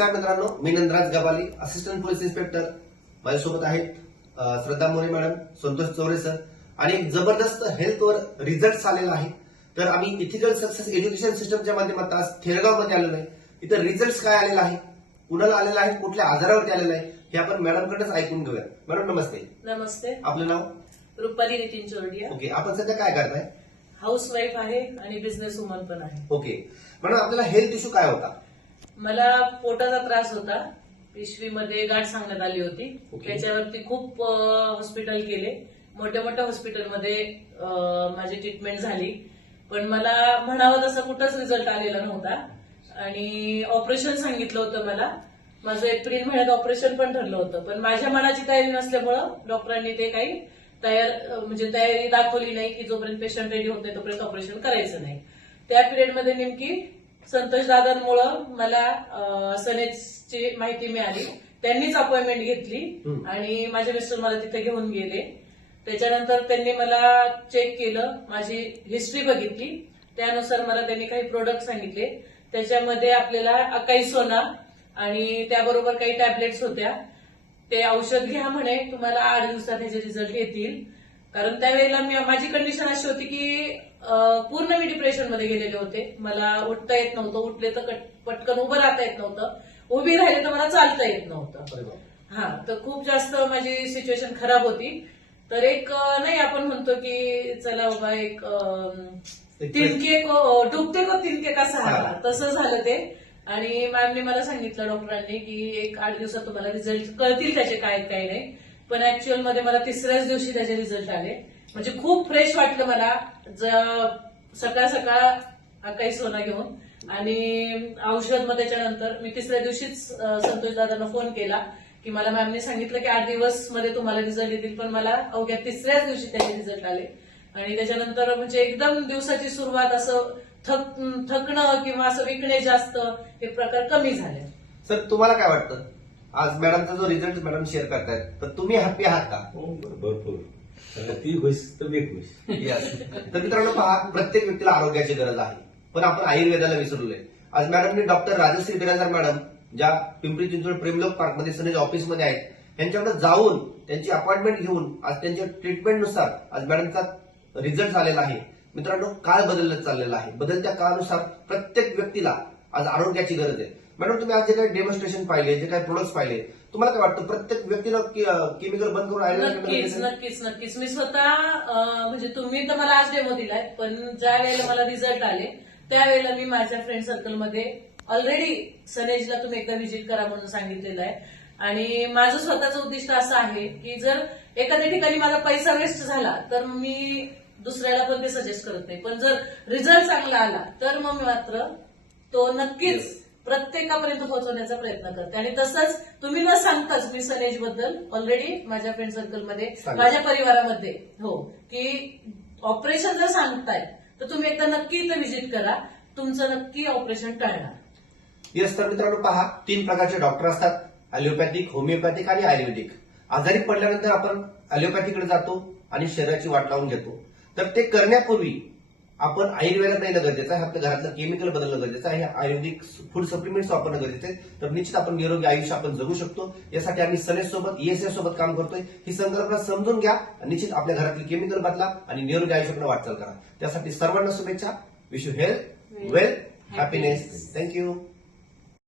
नमस्कार मित्रांनो, मी Nandraj गबाली, assistant police inspector. माझ्यासोबत आहेत श्रद्धा मोरे मॅडम, संतोष चौरे सर आणि एक जबरदस्त हेल्थवर रिझल्ट आलेला आहे. तर आम्ही इथिकल सक्सेस एज्युकेशन सिस्टमच्या माध्यमातून आज थेरगावमध्ये आलेलो आहे. इथं रिझल्ट काय आलेला आहे, कुणाला आलेला आहे, कुठल्या आजारावरती आलेला आहे हे आपण मॅडमकडेच ऐकून घेऊया. मॅडम नमस्ते. नमस्ते. आपलं नाव? रुपाली नितीन चोरडिया. ओके. आपण सध्या काय करताय? हाऊस वाईफ आहे आणि बिझनेस वुमन पण आहे. ओके मॅडम, आपल्याला हेल्थ इश्यू काय होता? मला पोटाचा त्रास होता, पिशवीमध्ये गाठ सांगण्यात आली होती. ओके. त्याच्यावरती खूप हॉस्पिटल केले, मोठ्या मोठ्या हॉस्पिटलमध्ये माझी ट्रीटमेंट झाली, पण मला म्हणावं तसं कुठंच रिझल्ट आलेला नव्हता. आणि ऑपरेशन सांगितलं होतं मला. माझं एप्रिल महिन्यात ऑपरेशन पण ठरलं होतं, पण माझ्या मनाची तयारी नसल्यामुळं डॉक्टरांनी ते काही तयारी दाखवली नाही की जोपर्यंत पेशंट रेडी होत नाही तोपर्यंत ऑपरेशन करायचं नाही. त्या पिरियडमध्ये नेमकी संतोष दादांमुळं मला सनेजची माहिती मिळाली. त्यांनीच अपॉइंटमेंट घेतली आणि माझे मिस्टर मला तिथे घेऊन गेले. त्याच्यानंतर त्यांनी मला चेक केलं, माझी हिस्ट्री बघितली. त्यानुसार मला त्यांनी काही प्रोडक्ट सांगितले. त्याच्यामध्ये आपल्याला अकाई सोना आणि त्याबरोबर काही टॅबलेट्स होत्या. ते औषध घ्या म्हणे, तुम्हाला 8 दिवसात ह्याचे रिझल्ट येतील. कारण त्यावेळेला माझी कंडिशन अशी होती की पूर्ण मी डिप्रेशनमध्ये गेलेले होते. मला उठता येत नव्हतं, उठले तर पटकन उभं राहता येत नव्हतं, उभी राहिले तर मला चालता येत नव्हतं. हा, तर खूप जास्त माझी सिच्युएशन खराब होती. तर एक नाही आपण म्हणतो की चला बाबा एक तिनके को डुबते को तिनके का सहारा, तसं झालं ते. आणि मॅमने मला सांगितलं, डॉक्टरांनी, की एक 8 दिवसात तुम्हाला रिझल्ट कळतील त्याचे काय काय नाही. पण ऍक्च्युअल मध्ये मला 3ऱ्याच दिवशी त्याचे रिझल्ट आले. म्हणजे खूप फ्रेश वाटलं मला. सकाळ सकाळ अकाई सोना घेऊन आणि औषध. मग त्याच्यानंतर मी 3ऱ्या दिवशीच संतोष दादांना फोन केला की मला मॅमने सांगितलं की 8 दिवस मध्ये तुम्हाला रिझल्ट येतील, पण मला अवघ्या 3ऱ्याच दिवशी त्याचे रिझल्ट आले. आणि त्याच्यानंतर म्हणजे एकदम दिवसाची सुरुवात असं थकणं किंवा असं विकणे जास्त हे प्रकार कमी झाले. सर, तुम्हाला काय वाटतं आज मॅडमचा जो रिझल्ट मॅडम शेअर करतायत, तर तुम्ही हॅपी आहात का? भरपूर. ती खुश तर मी खुश. तर मित्रांनो पहा, प्रत्येक व्यक्तीला आरोग्याची गरज आहे, पण आपण आयुर्वेदाला विसरलोय. आज मॅडमने डॉक्टर राजश्री बिराजदार मॅडम, ज्या पिंपरी चिंचवड प्रेमलोक पार्कमध्ये सनेज ऑफिसमध्ये आहेत, त्यांच्याकडे जाऊन त्यांची अपॉइंटमेंट घेऊन आज त्यांच्या ट्रीटमेंटनुसार आज मॅडमचा रिझल्ट आलेला आहे. मित्रांनो, काळ बदलत चाललेला आहे. बदलत्या काळानुसार प्रत्येक व्यक्तीला आज आरोग्याची गरज आहे. मॅडम, तुम्ही आज जे काही डेमॉन्स्ट्रेशन पाहिले, जे काही प्रोडक्ट्स पाहिले, तुम्हाला काय वाटतं प्रत्येक व्यक्तीला केमिकल बंद करून नक्कीच नक्कीच नक्कीच. मी स्वतः म्हणजे तुम्ही तर मला आज डेमो दिलाय, पण ज्या वेळेला मला रिझल्ट आले त्यावेळेला मी माझ्या फ्रेंड सर्कलमध्ये ऑलरेडी सनेजला तुम्ही एकदा व्हिजिट करा म्हणून सांगितलेलं आहे. आणि माझं स्वतःचं उद्दिष्ट असं आहे की जर एखाद्या ठिकाणी माझा पैसा वेस्ट झाला तर मी दुसऱ्याला पण ते सजेस्ट करत नाही, पण जर रिझल्ट चांगला आला तर मग मात्र तो नक्कीच प्रत्येकापर्यंत पोहोचवण्याचा प्रयत्न करते. आणि तसंच तुम्ही न सांगताच मी सनेज बद्दल ऑलरेडी माझ्या फ्रेंड सर्कलमध्ये, माझ्या परिवारामध्ये की ऑपरेशन जर सांगताय तर तुम्ही एकदा नक्की इथं व्हिजिट करा, तुमचं नक्की ऑपरेशन टाळणार. येस. तर मित्रांनो पहा, 3 प्रकारचे डॉक्टर असतात: अॅलोपॅथिक, होमिओपॅथिक आणि आयुर्वेदिक. आजारी पडल्यानंतर आपण अॅलोपॅथीकडे जातो आणि शरीराची वाट लावून घेतो. तर ते करण्यापूर्वी आपण आयुर्वेदात येणं गरजेचं आहे, आपल्या घरातलं केमिकल बदलणं गरजेचं आहे, आयुर्वेदिक फूड सप्लिमेंट्स वापरणं गरजेचं आहे. तर निश्चित आपण निरोगी आयुष्य आपण जगू शकतो. यासाठी आम्ही सनेज सोबत, ESS सोबत काम करतोय. ही संकल्पना समजून घ्या, निश्चित आपल्या घरातील केमिकल बदला आणि निरोगी आयुष्याकडे वाटचाल करा. त्यासाठी सर्वांना शुभेच्छा. Wish you health, wealth, happiness. Thank you.